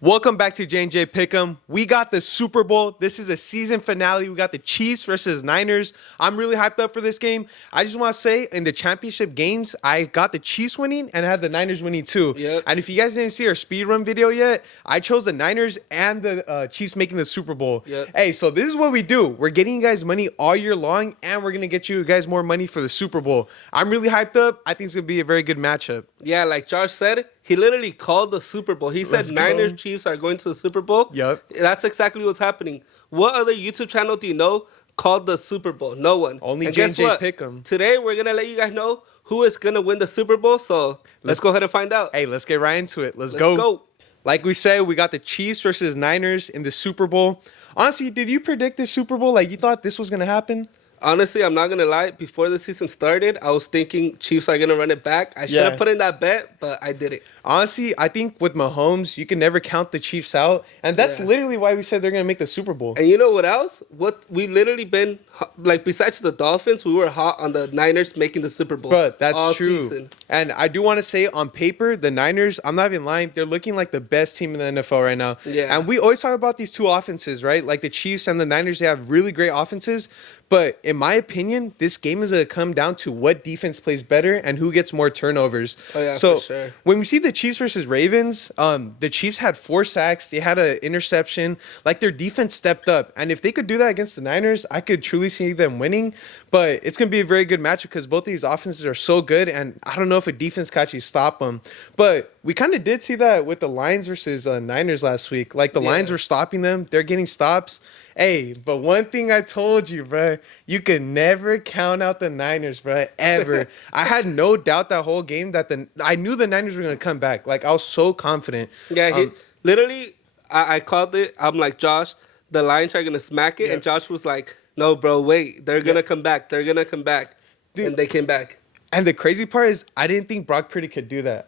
Welcome back to J&J Pick'em. We got the Super Bowl. This is a season finale. We got the Chiefs versus Niners. I'm really hyped up for this game. I just want to say, in the championship games, I got the Chiefs winning and I had the Niners winning too. Yep. And if you guys didn't see our speed run video yet, I chose the Niners and the Chiefs making the Super Bowl. Yep. Hey, so this is what we do. We're getting you guys money all year long, and we're going to get you guys more money for the Super Bowl. I'm really hyped up. I think it's going to be a very good matchup. Yeah, like Josh said, he literally called the Super Bowl. He said Let's go. Niners Chiefs are going to the Super Bowl. Yep. That's exactly what's happening. What other YouTube channel do you know called the Super Bowl? No one. Only And guess J&J what? Pick'em. Today we're gonna let you guys know who is gonna win the Super Bowl. So let's go ahead and find out. Hey, let's get right into it. Let's Let's go. go. Like we said, we got the Chiefs versus Niners in the Super Bowl. Honestly, did you predict this Super Bowl? Like, you thought this was going to happen? Honestly, I'm not gonna lie. Before the season started, I was thinking Chiefs are gonna run it back. I should have Yeah. put in that bet, but I didn't. Honestly, I think with Mahomes, you can never count the Chiefs out. And that's Yeah. literally why we said they're going to make the Super Bowl. And you know what else? What we've literally been like, besides the Dolphins, we were hot on the Niners making the Super Bowl. But that's all true. season. And I do want to say, on paper, the Niners, I'm not even lying, they're looking like the best team in the NFL right now. Yeah. And we always talk about these two offenses, right? Like the Chiefs and the Niners, they have really great offenses. But in my opinion, this game is going to come down to what defense plays better and who gets more turnovers. Oh, yeah, so for sure. when we see the Chiefs versus Ravens, the Chiefs had 4 sacks. They had an interception. Like, their defense stepped up. And if they could do that against the Niners, I could truly see them winning. But it's going to be a very good matchup because both these offenses are so good. And I don't know if a defense can actually stop them. But we kind of did see that with the Lions versus Niners last week. Like, the Lions were stopping them. They're getting stops. Hey, but one thing I told you, bro, you can never count out the Niners, bro, ever. I had no doubt that whole game that I knew the Niners were going to come back. Like, I was so confident. Yeah, literally, I called it. I'm like, Josh, the Lions are gonna smack it, Yeah. and Josh was like, no, bro, wait, they're gonna come back. They're gonna come back, Dude. and they came back. And the crazy part is, I didn't think Brock Purdy could do that.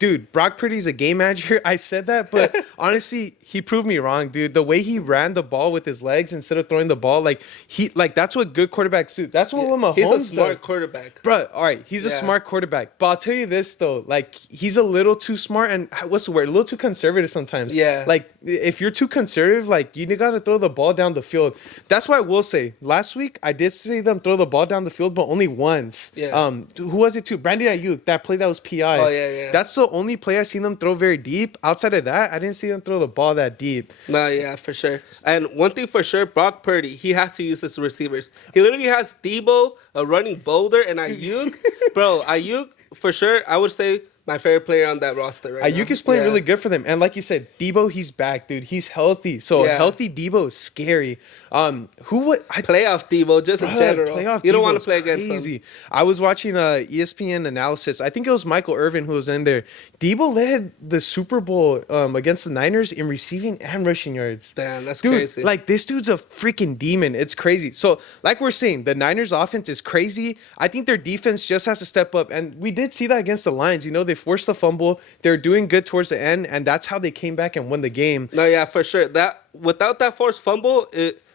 Dude, Brock Purdy's a game manager. I said that, but honestly, he proved me wrong, dude. The way he ran the ball with his legs instead of throwing the ball, that's what good quarterbacks do. That's what Mahomes He's a does. smart quarterback. Bro, all right, he's a Yeah. smart quarterback. But I'll tell you this, though. Like, he's a little too smart and, what's the word? A little too conservative sometimes. Yeah. Like, if you're too conservative, like, you got to throw the ball down the field. That's why I will say, last week, I did see them throw the ball down the field, but only once. Yeah. Who was it, too? Brandon Ayuk, that play that was PI. Oh, yeah. That's the only play I seen them throw very deep. Outside of that, I didn't see them throw the ball that deep. No, yeah, for sure. And one thing for sure, Brock Purdy, he has to use his receivers. He literally has Debo, a running boulder, and Ayuk. Bro, Ayuk, for sure, I would say my favorite player on that roster right now. Ayuk is playing Yeah. really good for them. And like you said, Debo, he's back, dude. He's healthy. So Yeah. healthy Debo is scary. Playoff Debo, just in general. Playoff You don't Debo want is to play against crazy. him. I was watching ESPN analysis. I think it was Michael Irvin who was in there. Debo led the Super Bowl against the Niners in receiving and rushing yards. Damn, that's Dude, crazy. like, this dude's a freaking demon. It's crazy. So, like we're saying, the Niners offense is crazy. I think their defense just has to step up. And we did see that against the Lions. You know, they forced the fumble. They're doing good towards the end. And that's how they came back and won the game. No, yeah, for sure. That without that forced fumble,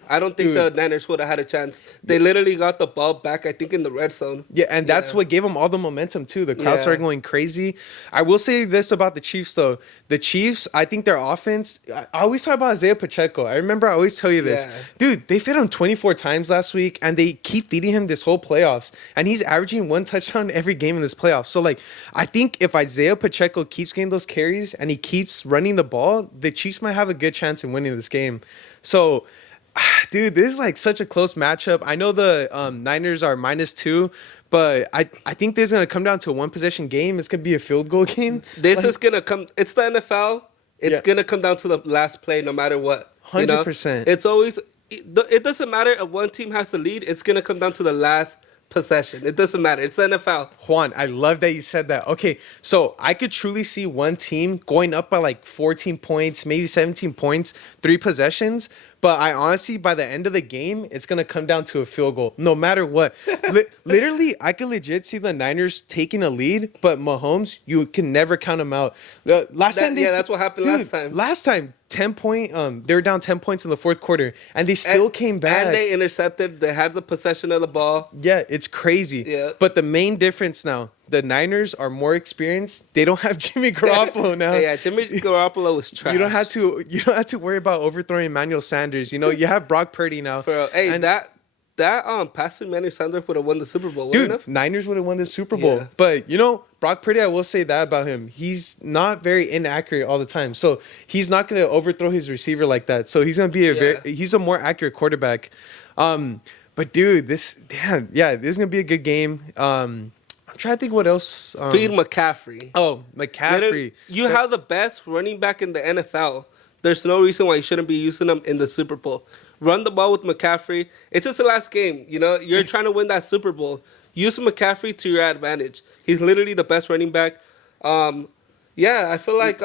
I don't think the Dude. Niners would have had a chance. They literally got the ball back, I think, in the red zone. Yeah, and that's what gave them all the momentum, too. The crowd started going crazy. I will say this about the Chiefs, though. The Chiefs, I think their offense, I always talk about Isaiah Pacheco. I remember I always tell you this. Yeah. Dude, they fed him 24 times last week, and they keep feeding him this whole playoffs. And he's averaging 1 touchdown every game in this playoff. So, like, I think if Isaiah Pacheco keeps getting those carries and he keeps running the ball, the Chiefs might have a good chance in winning this game. So, dude, this is like such a close matchup. I know the Niners are -2, but I think this is going to come down to a 1-possession game. It's going to be a field goal game. This is going to come. It's the NFL. It's Yeah. going to come down to the last play no matter what. 100%. It's always. It doesn't matter if one team has the lead. It's going to come down to the last possession. It doesn't matter. It's the NFL. Juan, I love that you said that. Okay, so I could truly see one team going up by like 14 points, maybe 17 points, 3 possessions. But I honestly, by the end of the game, it's going to come down to a field goal, no matter what. Literally, I could legit see the Niners taking a lead, but Mahomes, you can never count him out. That's what happened last time. Last time, 10-point, they were down 10 points in the fourth quarter, and they still came back. And they intercepted. They had the possession of the ball. Yeah, it's crazy. Yeah. But the main difference now, the Niners are more experienced. They don't have Jimmy Garoppolo now. Yeah, Jimmy Garoppolo was trash. You don't have to worry about overthrowing Emmanuel Sanders. You know, you have Brock Purdy now. Hey, and, that passing Emmanuel Sanders would have won the Super Bowl. Dude, Niners would have won the Super Bowl. Yeah. But you know, Brock Purdy, I will say that about him. He's not very inaccurate all the time. So he's not gonna overthrow his receiver like that. So he's gonna be he's a more accurate quarterback. But dude, this is gonna be a good game. I'm trying to think what else. Feed McCaffrey. Oh, McCaffrey. You have the best running back in the NFL. There's no reason why you shouldn't be using him in the Super Bowl. Run the ball with McCaffrey. It's just the last game. You know, you're trying to win that Super Bowl. Use McCaffrey to your advantage. He's literally the best running back. I feel like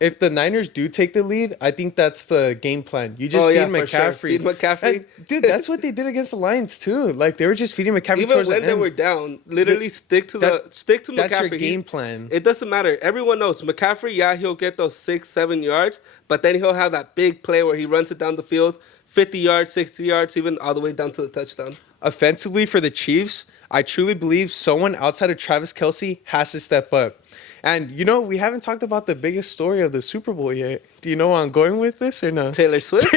if the Niners do take the lead, I think that's the game plan. You just feed McCaffrey. Sure. Feed McCaffrey. And, dude, that's what they did against the Lions too. Like they were just feeding McCaffrey even towards when the they end. were down. Literally stick to McCaffrey. That's your game plan. It doesn't matter. Everyone knows McCaffrey. Yeah, he'll get those 6-7 yards, but then he'll have that big play where he runs it down the field, 50 yards, 60 yards, even all the way down to the touchdown. Offensively for the Chiefs, I truly believe someone outside of Travis Kelce has to step up. And, you know, we haven't talked about the biggest story of the Super Bowl yet. Do you know where I'm going with this or no? Taylor Swift?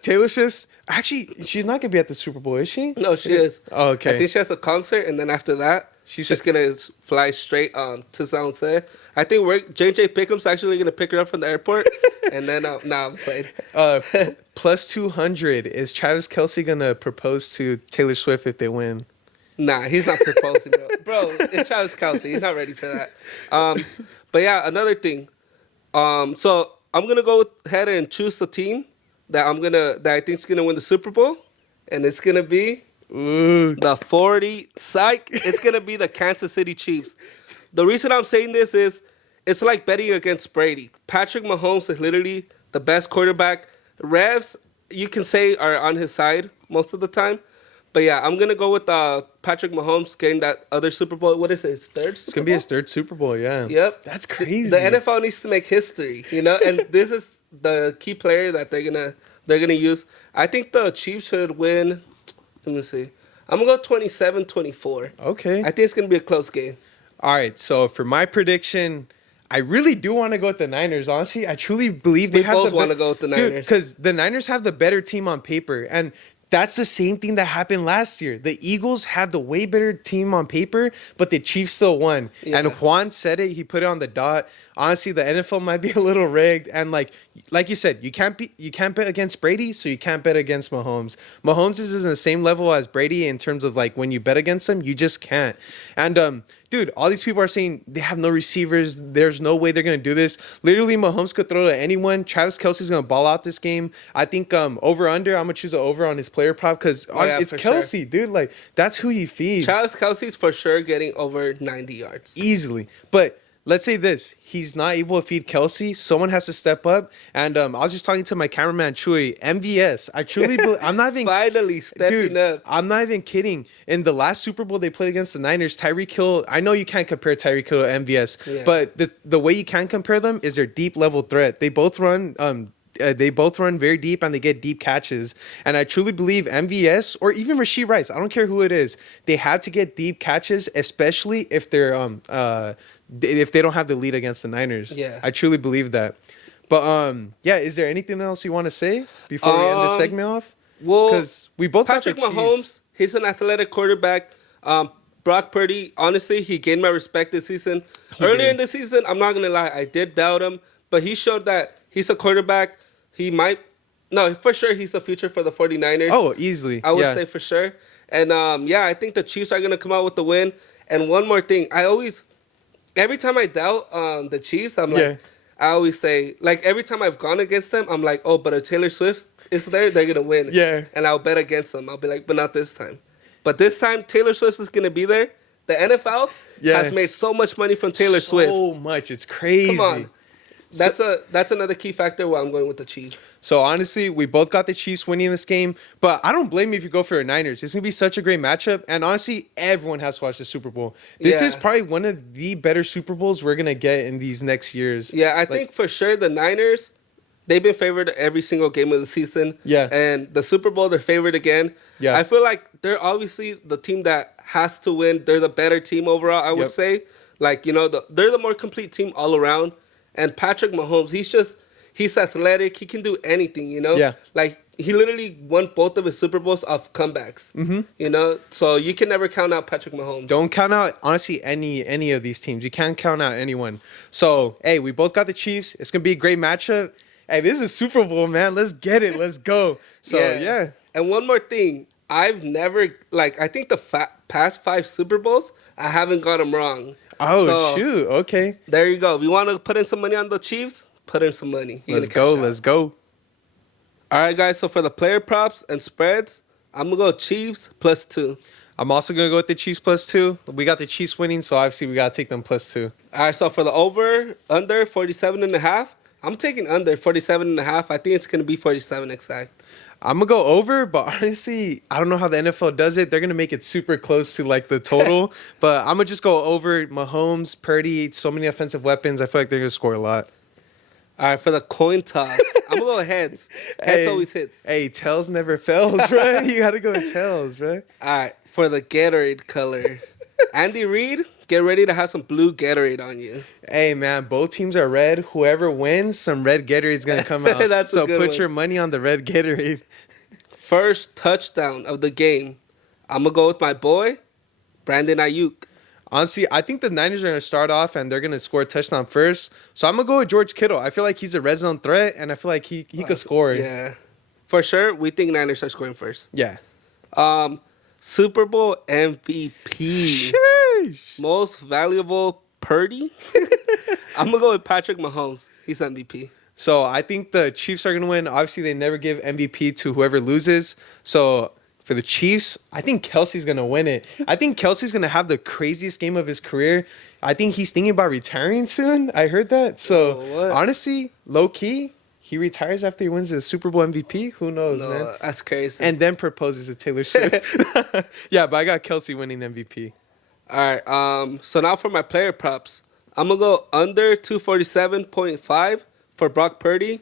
Taylor Swift's... Actually, she's not going to be at the Super Bowl, is she? No, she is. Oh, okay. I think she has a concert, and then after that, she's just going to fly straight to San Jose. I think J.J. Pickham's actually going to pick her up from the airport, and then, I'm playing. Plus 200, is Travis Kelce going to propose to Taylor Swift if they win? Nah, he's not proposing, bro. Bro, it's Travis Kelce. He's not ready for that. But yeah, another thing. So I'm gonna go ahead and choose a team that I think is gonna win the Super Bowl, and it's gonna be the 40. Psych. It's gonna be the Kansas City Chiefs. The reason I'm saying this is it's like betting against Brady. Patrick Mahomes is literally the best quarterback. Revs, you can say, are on his side most of the time. But yeah, I'm going to go with Patrick Mahomes getting that other Super Bowl. What is it? His third Super Bowl? It's going to be his third Super Bowl, yeah. Yep. That's crazy. The NFL needs to make history, you know? And this is the key player that they're gonna use. I think the Chiefs should win. Let me see. I'm going to go 27-24. Okay. I think it's going to be a close game. All right, so for my prediction... I really do want to go with the Niners. Honestly, I truly believe they have both want to go with the Niners. Because the Niners have the better team on paper. And that's the same thing that happened last year. The Eagles had the way better team on paper, but the Chiefs still won. Yeah. And Juan said it. He put it on the dot. Honestly, the NFL might be a little rigged. And like you said, you can't bet against Brady, so you can't bet against Mahomes. Mahomes is in the same level as Brady in terms of like when you bet against him, you just can't. And dude, all these people are saying they have no receivers. There's no way they're going to do this. Literally, Mahomes could throw to anyone. Travis Kelce's going to ball out this game. I think over-under, I'm going to choose an over on his player prop because it's Kelce, sure. Dude. Like, that's who he feeds. Travis Kelce's for sure getting over 90 yards. Easily. But let's say this. He's not able to feed Kelce. Someone has to step up. And I was just talking to my cameraman, Chewy. MVS. I truly believe... I'm not even... Finally stepping up. I'm not even kidding. In the last Super Bowl they played against the Niners, Tyreek Hill... I know you can't compare Tyreek Hill to MVS. But the way you can compare them is their deep level threat. They both run... They both run very deep and they get deep catches. And I truly believe MVS or even Rashee Rice, I don't care who it is, they have to get deep catches, especially if they're if they don't have the lead against the Niners. Yeah. I truly believe that. But is there anything else you want to say before we end this segment off? Well, because we both Patrick Mahomes, he's an athletic quarterback. Brock Purdy, honestly, he gained my respect this season. Earlier in the season, I'm not gonna lie, I did doubt him, but he showed that he's a quarterback. For sure, he's the future for the 49ers. Oh, easily. I would say for sure. And, I think the Chiefs are going to come out with the win. And one more thing. Every time I doubt the Chiefs, I always say, like, every time I've gone against them, I'm like, oh, but if Taylor Swift is there, they're going to win. Yeah. And I'll bet against them. I'll be like, but not this time. But this time, Taylor Swift is going to be there. The NFL has made so much money from Taylor Swift. So much. It's crazy. Come on. That's another key factor why I'm going with the Chiefs. So honestly, we both got the Chiefs winning this game, but I don't blame you if you go for the Niners. It's gonna be such a great matchup, and honestly, everyone has to watch the Super Bowl. This is probably one of the better Super Bowls we're gonna get in these next years. Yeah, I think for sure the Niners, they've been favored every single game of the season. Yeah. And the Super Bowl, they're favored again. Yeah. I feel like they're obviously the team that has to win. They're the better team overall, I would Yep. say. Like, you know, they're the more complete team all around. And Patrick Mahomes, he's athletic. He can do anything, you know? Yeah. Like, he literally won both of his Super Bowls off comebacks. Mm-hmm. You know? So you can never count out Patrick Mahomes. Don't count out, honestly, any of these teams. You can't count out anyone. So, hey, we both got the Chiefs. It's going to be a great matchup. Hey, this is Super Bowl, man. Let's get it. Let's go. So, yeah. And one more thing. I've never, like, I think the past 5 Super Bowls, I haven't got them wrong. Oh, So, shoot. Okay. there you go. If you want to put in some money on the Chiefs, put in some money. You're Let's gonna go. cash out. Let's go. All right, guys. So for the player props and spreads, I'm going to go Chiefs +2. I'm also going to go with the Chiefs +2. We got the Chiefs winning, so obviously we got to take them +2. All right, so for the under 47.5, I'm taking under 47.5. I think it's going to be 47 exact. I'm going to go over, but honestly, I don't know how the NFL does it. They're going to make it super close to, like, the total. But I'm going to just go over. Mahomes, Purdy, so many offensive weapons. I feel like they're going to score a lot. All right, for the coin toss, I'm going to go heads. Heads always hits. Hey, tails never fails, right? You got to go with tails, right? All right, for the Gatorade color, Andy Reid, get ready to have some blue Gatorade on you. Hey, man, both teams are red. Whoever wins, some red Gatorade's going to come out. That's a so good put one. your money on the red Gatorade. First touchdown of the game, I'm going to go with my boy, Brandon Ayuk. Honestly, I think the Niners are going to start off and they're going to score a touchdown first. So I'm going to go with George Kittle. I feel like he's a red zone threat, and I feel like he could score. Yeah. For sure, we think Niners are scoring first. Yeah. Super Bowl MVP. Sheesh. Most valuable Purdy. I'm going to go with Patrick Mahomes. He's MVP. So I think the Chiefs are going to win. Obviously, they never give MVP to whoever loses. So for the Chiefs, I think Kelsey's going to win it. I think Kelsey's going to have the craziest game of his career. I think he's thinking about retiring soon. I heard that. So honestly, low key, he retires after he wins the Super Bowl MVP. Who knows, man? That's crazy. And then proposes to Taylor Swift. Yeah, but I got Kelsey winning MVP. All right. So now for my player props, I'm going to go under 247.5 for Brock Purdy,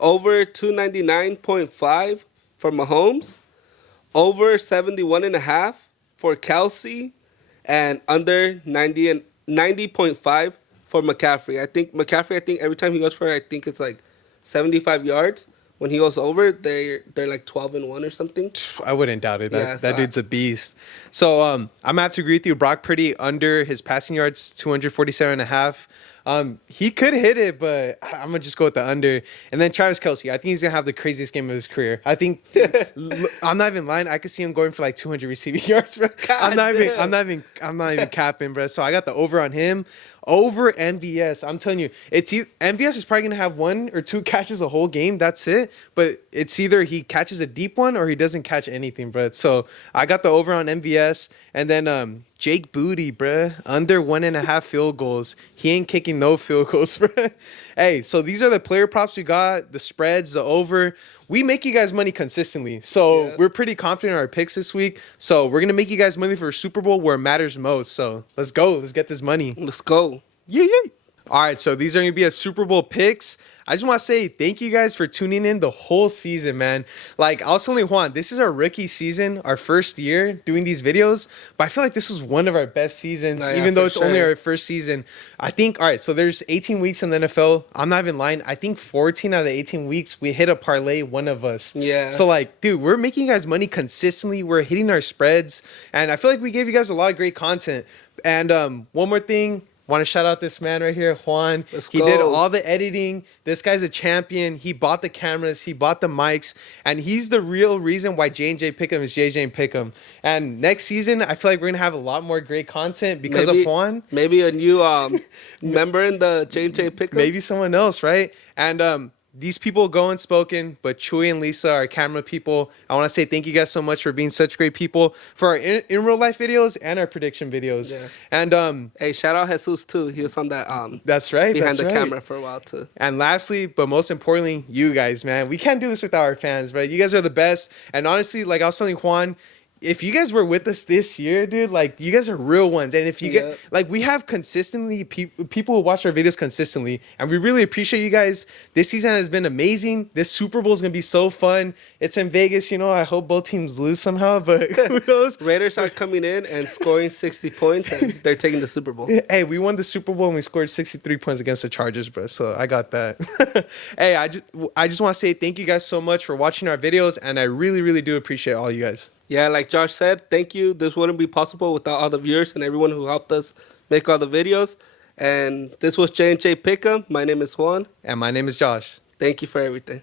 over 299.5 for Mahomes, over 71.5 for Kelsey, and under 90.5 for McCaffrey. I think every time he goes for it, I think it's like 75 yards. When he goes over, they're like 12-1 or something. I wouldn't doubt it. Yeah, That dude's a beast. So I'm gonna have to agree with you. Brock Purdy under his passing yards, 247.5. He could hit it, but I'm gonna just go with the under. And then Travis Kelce, I think he's gonna have the craziest game of his career. I think I'm not even lying. I could see him going for like 200 receiving yards, bro. I'm not even capping, bro. So I got the over on him. Over MVS, I'm telling you, MVS is probably gonna have 1 or 2 catches a whole game. That's it. But it's either he catches a deep one or he doesn't catch anything, bro. So I got the over on MVS, and then Jake Booty, bro, under 1.5 field goals. He ain't kicking no field goals, bro. Hey, so these are the player props we got, the spreads, the over. We make you guys money consistently. So we're pretty confident in our picks this week. So we're going to make you guys money for a Super Bowl where it matters most. So let's go. Let's get this money. Let's go. Yeah. All right, so these are going to be a Super Bowl picks. I just want to say thank you guys for tuning in the whole season, man. Like, I was telling Juan, this is our rookie season, our first year doing these videos. But I feel like this was one of our best seasons, even though it's only our first season. I think, all right, so there's 18 weeks in the NFL. I'm not even lying. I think 14 out of the 18 weeks, we hit a parlay, one of us. Yeah. So, like, dude, we're making you guys money consistently. We're hitting our spreads. And I feel like we gave you guys a lot of great content. And one more thing. Want to shout out this man right here, Juan. He did all the editing. This guy's a champion. He bought the cameras. He bought the mics. And he's the real reason why J&J Pick'em is JJ and Pick'em. And next season, I feel like we're going to have a lot more great content because of Juan. Maybe a new member in the J&J Pick'em. Maybe someone else, right? And these people go unspoken, but Chewy and Lisa, our camera people, I want to say thank you guys so much for being such great people for our in real life videos and our prediction videos. Yeah. And hey, shout out Jesus too. He was on that that's right, behind the camera for a while too. And lastly, but most importantly, you guys, man. We can't do this without our fans, right? You guys are the best. And honestly, like I was telling Juan, if you guys were with us this year, dude, like you guys are real ones. And if you Yeah. get like we have consistently people who watch our videos consistently, and we really appreciate you guys. This season has been amazing. This Super Bowl is gonna be so fun. It's in Vegas, you know. I hope both teams lose somehow, but who knows? Raiders are coming in and scoring 60 points, and they're taking the Super Bowl. Hey, we won the Super Bowl and we scored 63 points against the Chargers, bro. So I got that. Hey, I just want to say thank you guys so much for watching our videos, and I really, really do appreciate all you guys. Yeah, like Josh said, thank you. This wouldn't be possible without all the viewers and everyone who helped us make all the videos. And this was J&J Pick'em. My name is Juan. And my name is Josh. Thank you for everything.